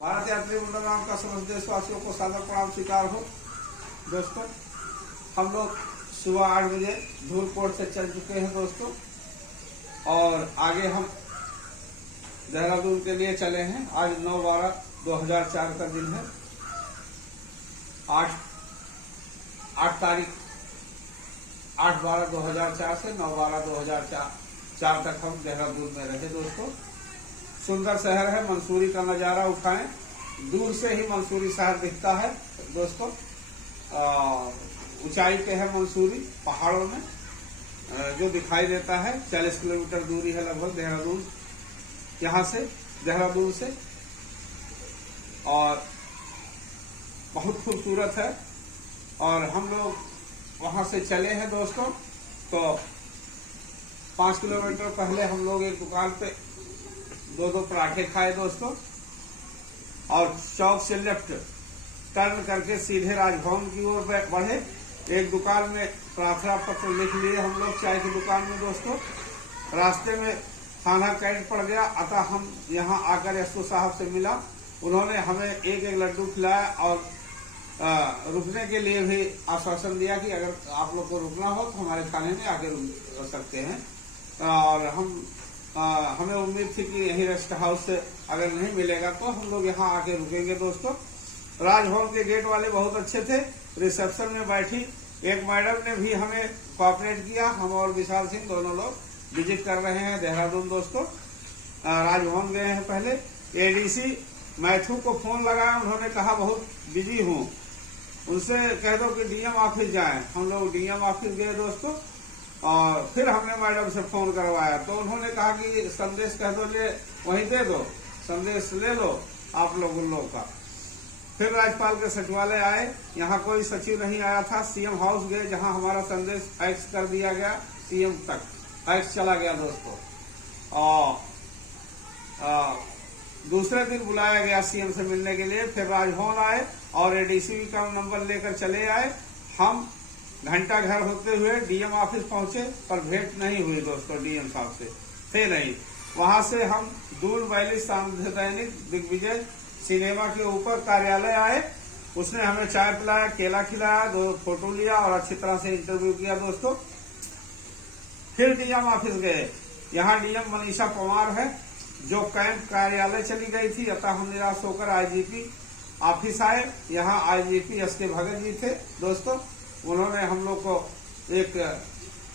भारत यात्री मंडल का समस्त देशवासियों को सादर प्रणाम स्वीकार हो। दोस्तों, हम लोग सुबह 8 बजे धूलकोट से चल चुके हैं दोस्तों, और आगे हम देहरादून के लिए चले हैं। आज 9/12/2004 का दिन है। 8 तारीख 8/12/2004 से 9/12/2004 तक हम देहरादून में रहे दोस्तों। सुंदर शहर है, मंसूरी का नज़ारा उठाएं। दूर से ही मंसूरी शहर दिखता है दोस्तों। ऊंचाई पे है मंसूरी, पहाड़ों में जो दिखाई देता है। 40 किलोमीटर दूरी है लगभग देहरादून, यहाँ से देहरादून से, और बहुत खूबसूरत है। और हम लोग वहाँ से चले हैं दोस्तों, तो 5 किलोमीटर पहले हम लोग एक दुकान पे दो पराठे खाए दोस्तों, और चौक से लेफ्ट टर्न करके सीधे राजभवन की ओर बढ़े। एक दुकान में प्रार्थना पत्र लिख लिए हम लोग, चाय की दुकान में दोस्तों। रास्ते में खाना कैंट पड़ गया, अतः हम यहाँ आकर एसओ साहब से मिला। उन्होंने हमें एक लड्डू खिलाया और रुकने के लिए भी आश्वासन दिया कि अगर आप लोग को रुकना हो तो हमारे खाने में आके रुक सकते हैं। और हमें उम्मीद थी कि यही रेस्ट हाउस से अगर नहीं मिलेगा तो हम लोग यहाँ आके रुकेंगे दोस्तों। राजभवन के गेट वाले बहुत अच्छे थे। रिसेप्शन में बैठी एक मैडम ने भी हमें कोऑपरेट किया। हम और विशाल सिंह दोनों लोग विजिट कर रहे हैं देहरादून दोस्तों। राजभवन गए हैं पहले। एडीसी मैथ्यू को फोन लगाया, उन्होंने कहा बहुत बिजी हूँ, उनसे कह दो कि डीएम ऑफिस जाएं। हम लोग डीएम ऑफिस गए दोस्तों, और फिर हमने मैडम से फोन करवाया तो उन्होंने कहा कि संदेश कह दो, ले वहीं दे दो, संदेश ले लो आप लोग उन लोग का। फिर राज्यपाल के सचिवालय आए, यहाँ कोई सचिव नहीं आया था। सीएम हाउस गए, जहाँ हमारा संदेश फैक्स कर दिया गया, सीएम तक फैक्स चला गया दोस्तों। और दूसरे दिन बुलाया गया सीएम से मिलने के लिए। फिर राजभवन आए और एडीसी का नंबर लेकर चले आए। हम घंटा घर होते हुए डीएम ऑफिस पहुंचे, पर भेंट नहीं हुई दोस्तों, डीएम साहब से थे नहीं। वहां से हम दून वैली सामंत दैनिक दिग्विजय सिनेमा के ऊपर कार्यालय आए। उसने हमें चाय पिलाया, केला खिलाया, 2 फोटो लिया और अच्छी तरह से इंटरव्यू किया दोस्तों। फिर डीएम ऑफिस गए। यहाँ डीएम मनीषा पवार है, जो कैंप कार्यालय चली गई थी, अतः हम निराश होकर आईजीपी ऑफिस आए। यहाँ आईजीपी एस के भगत जी थे दोस्तों। उन्होंने हम लोग को एक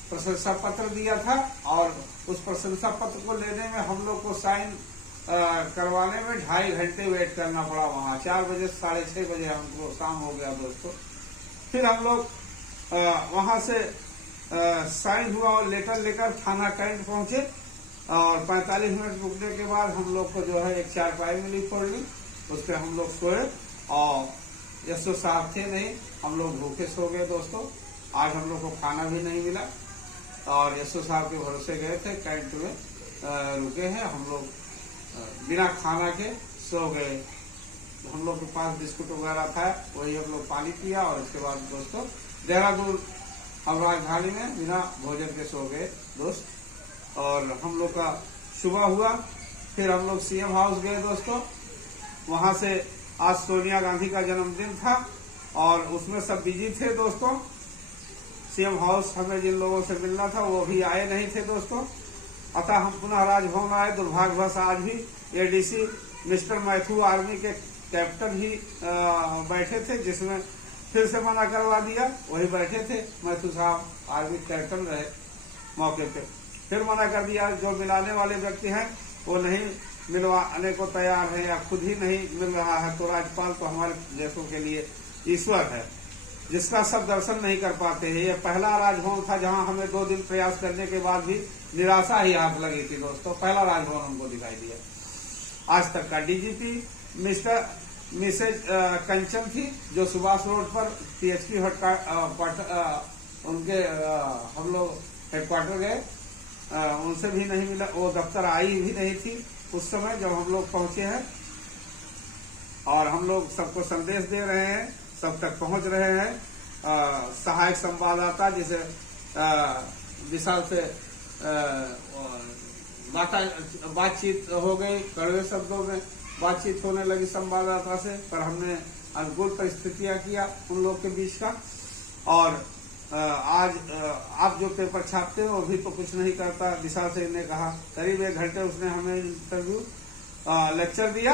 प्रशंसा पत्र दिया था, और उस प्रशंसा पत्र को लेने में हम लोग को साइन करवाने में 2.5 घंटे वेट करना पड़ा वहाँ। 4 बजे 6:30 बजे हमको शाम हो गया दोस्तों। फिर हम लोग वहाँ से साइन हुआ और लेटर लेकर थाना कैंट पहुंचे, और 45 मिनट रुकने के बाद हम लोग को जो है एक चारपाई मिली फोड़नी, उस पर हम लोग सोए। और एसओ साहब थे नहीं, हम लोग भूखे सो गए दोस्तों। आज हम लोग को खाना भी नहीं मिला, और एसओ साहब के भरोसे गए थे, कैंट में रुके हैं। हम लोग बिना खाना के सो गए। हम लोग के पास बिस्कुट वगैरह था, वही हम लोग पानी पिया, और उसके बाद दोस्तों देहरादून हम राजधानी में बिना भोजन के सो गए दोस्त। और हम लोग का सुबह हुआ। फिर हम लोग सीएम हाउस गए दोस्तों। वहां से आज सोनिया गांधी का जन्मदिन था, और उसमें सब बिजी थे दोस्तों। सीएम हाउस हमें जिन लोगों से मिलना था वो भी आए नहीं थे दोस्तों, अतः हम पुनः राजभवन आए। दुर्भाग्यवश आज भी एडीसी मिस्टर मैथ्यू आर्मी के कैप्टन ही बैठे थे, जिसमें फिर से मना करवा दिया। वही बैठे थे मैथ्यू साहब, आर्मी कैप्टन रहे मौके पे, फिर मना कर दिया। जो मिलाने वाले व्यक्ति हैं वो नहीं मिलवाने को तैयार है, या खुद ही नहीं मिल रहा है। तो राज्यपाल तो हमारे देशों के लिए ईश्वर है, जिसका सब दर्शन नहीं कर पाते हैं। ये पहला राजभवन था जहां हमें 2 दिन प्रयास करने के बाद भी निराशा ही हाथ लगी थी दोस्तों। पहला राजभवन हमको दिखाई दिया आज तक का। डीजीपी मिसेज कंचन थी, जो सुभाष रोड पर पीएचपी उनके हम लोग हेडक्वार्टर गए, उनसे भी नहीं मिला। वो दफ्तर आई भी नहीं थी उस समय जब हम लोग पहुंचे हैं। और हम लोग सबको संदेश दे रहे हैं, सब तक पहुंच रहे हैं। सहायक संवाददाता जिसे विशाल से बातचीत हो गई, कड़वे शब्दों में बातचीत होने लगी संवाददाता से, पर हमने अनुकूल परिस्थितियां किया उन लोग के बीच का। और आज आप जो पेपर छापते हो वो भी तो कुछ नहीं करता। विशाल सिंह ने कहा, करीब 1 घंटे उसने हमें इंटरव्यू लेक्चर दिया,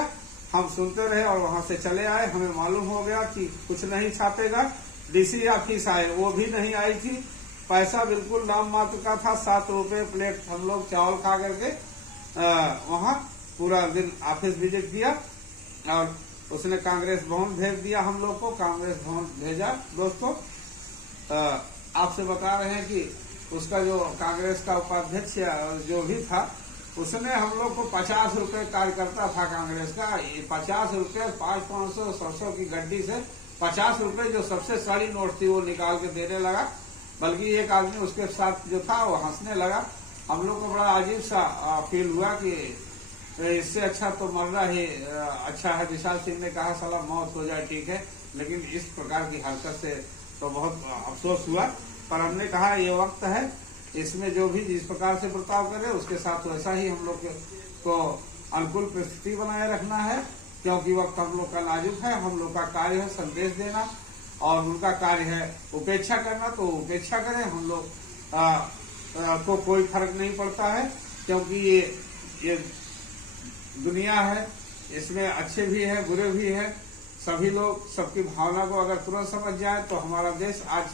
हम सुनते रहे और वहां से चले आए। हमें मालूम हो गया कि कुछ नहीं छापेगा। डीसी ऑफिस आए, वो भी नहीं आई थी। पैसा बिल्कुल नाम मात्र का था, 7 रुपए प्लेट हम लोग चावल खा करके वहां पूरा दिन ऑफिस विजिट किया। और उसने कांग्रेस भवन भेज दिया हम लोग को, कांग्रेस भवन भेजा। दोस्तों आपसे बता रहे हैं कि उसका जो कांग्रेस का उपाध्यक्ष जो भी था, उसने हम लोग को 50 रुपए कार्यकर्ता था कांग्रेस का, 50 रुपए 500-500 100 की गड्डी से 50 रुपए जो सबसे सड़ी नोट थी वो निकाल के देने लगा। बल्कि एक आदमी उसके साथ जो था वो हंसने लगा। हम लोग को बड़ा अजीब सा फील हुआ कि इससे अच्छा तो मरना ही अच्छा है। विशाल सिंह ने कहा साला मौत हो जाए ठीक है, लेकिन इस प्रकार की हरकत से तो बहुत अफसोस हुआ। पर हमने कहा ये वक्त है, इसमें जो भी जिस प्रकार से बर्ताव करे उसके साथ वैसा ही हम लोग को अनुकूल परिस्थिति बनाए रखना है, क्योंकि वक्त हम लोग का नाजुक है। हम लोग का कार्य है संदेश देना और उनका कार्य है उपेक्षा करना, तो उपेक्षा करें। हम लोग को कोई फर्क नहीं पड़ता है, क्योंकि ये दुनिया है, इसमें अच्छे भी है बुरे भी है। सभी लोग सबकी भावना को अगर तुरंत समझ जाए तो हमारा देश आज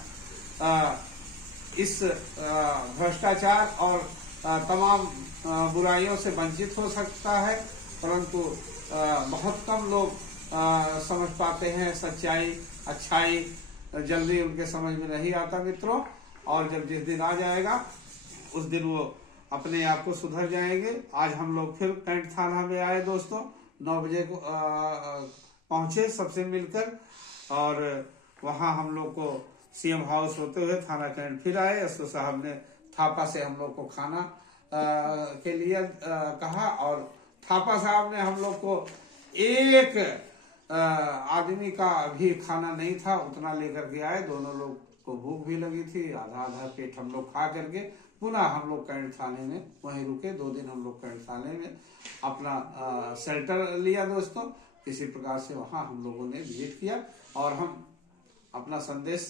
इस भ्रष्टाचार और तमाम बुराइयों से वंचित हो सकता है। परंतु बहुत कम लोग समझ पाते हैं सच्चाई अच्छाई, जल्दी उनके समझ में नहीं आता मित्रों। और जब जिस दिन आ जाएगा उस दिन वो अपने आप को सुधर जाएंगे। आज हम लोग फिर कैंट थाना में आए दोस्तों, 9 बजे को पहुंचे सबसे मिलकर, और वहां हम लोग को सीएम हाउस होते हुए थाना कैंट फिर आए। एसओ साहब ने थापा से हम लोग को खाना के लिए कहा, और थापा साहब ने हम लोग को एक आदमी का भी खाना नहीं था उतना लेकर के आए। दोनों लोग को भूख भी लगी थी, आधा आधा पेट हम लोग खा करके पुनः हम लोग कैंट थाने में वहीं रुके। 2 दिन हम लोग कैंट थाने में अपना शेल्टर लिया दोस्तों। किसी प्रकार से वहां हम लोगों ने विजिट किया और हम अपना संदेश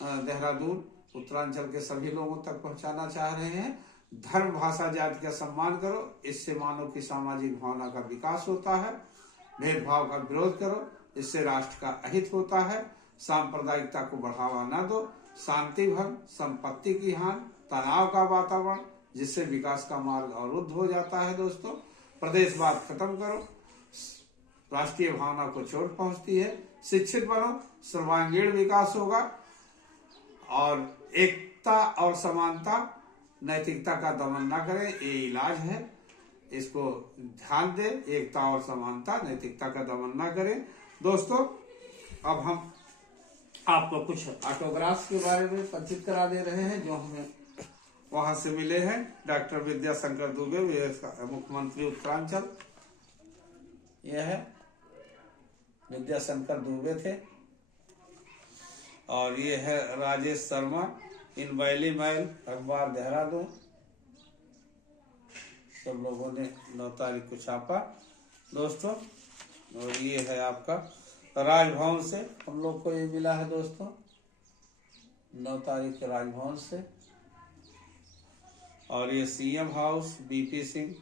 देहरादून उत्तरांचल के सभी लोगों तक पहुंचाना चाह रहे हैं। धर्म भाषा जाति का सम्मान करो, इससे मानव की सामाजिक भावना का विकास होता है। भेदभाव का विरोध करो, इससे राष्ट्र का अहित होता है। सांप्रदायिकता को बढ़ावा न दो, शांति भंग, संपत्ति की हानि, तनाव का वातावरण, जिससे विकास का मार्ग अवरुद्ध हो जाता है। दोस्तों प्रदेशवाद खत्म करो, राष्ट्रीय भावना को चोट पहुंचती है। शिक्षित बनो, सर्वांगीण विकास होगा। और एकता और समानता, नैतिकता का दमन न करें, ये इलाज है, इसको ध्यान दे। एकता और समानता, नैतिकता का दमन न करें। दोस्तों अब हम आपको कुछ ऑटोग्राफ्स के बारे में परिचित करा दे रहे हैं जो हमें वहां से मिले हैं। डॉक्टर विद्याशंकर दुबे, मुख्यमंत्री उत्तरांचल, यह है विद्याशंकर दुबे थे। और ये है राजेश शर्मा, इन वैली मैल अखबार देहरादून। सब लोगों ने 9 तारीख को छापा दोस्तों। और ये है आपका राजभवन से हम लोग को ये मिला है दोस्तों, 9 तारीख के राजभवन से। और ये सीएम हाउस, बीपी सिंह,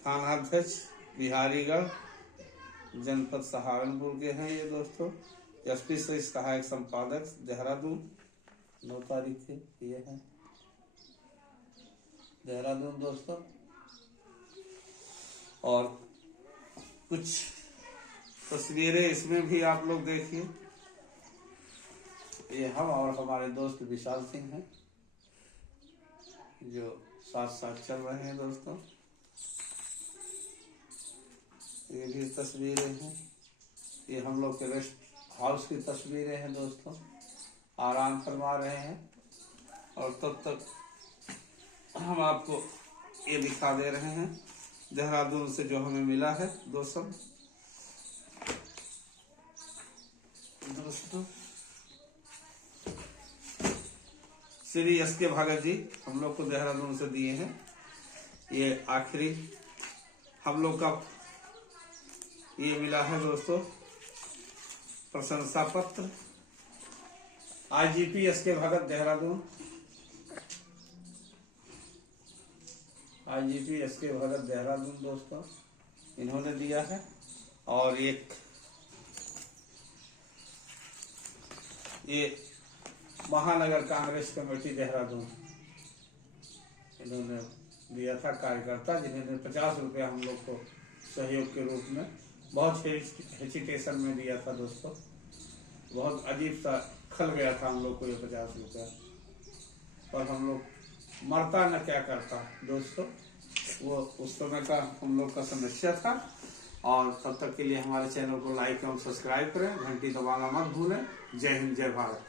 थानाध्यक्ष बिहारीगढ़, जनपद सहारनपुर के हैं ये दोस्तों। एसपी से सहायक संपादक देहरादून, 9 तारीख के ये है देहरादून दोस्तों। और कुछ तस्वीरें इसमें भी आप लोग देखिए। ये हम और हमारे दोस्त विशाल सिंह हैं जो साथ साथ चल रहे हैं दोस्तों। ये भी तस्वीरें हैं, ये हम लोग के रेस्ट हाउस की तस्वीरें हैं दोस्तों। आराम फरमा रहे हैं और तब तक हम आपको ये दिखा दे रहे हैं देहरादून से जो हमें मिला है दोस्तों। श्री एस.के. भगत जी हम लोग को देहरादून से दिए हैं। ये आखिरी हम लोग का ये मिला है दोस्तों प्रशंसा पत्र IGP SK भगत देहरादून, IGP SK भगत देहरादून दोस्तों इन्होंने दिया है। और एक ये महानगर कांग्रेस कमेटी देहरादून इन्होंने दिया था, कार्यकर्ता जिन्होंने 50 रुपया हम लोग को सहयोग के रूप में बहुत हेजिटेशन में दिया था दोस्तों। बहुत अजीब सा खल गया था हम लोग को ये 50 रुपया, पर हम लोग मरता न क्या करता दोस्तों, वो उस समय का हम लोग का समस्या था। और तब तक के लिए हमारे चैनल को लाइक एवं सब्सक्राइब करें, घंटी दबाना मत भूलें। जय हिंद, जय भारत।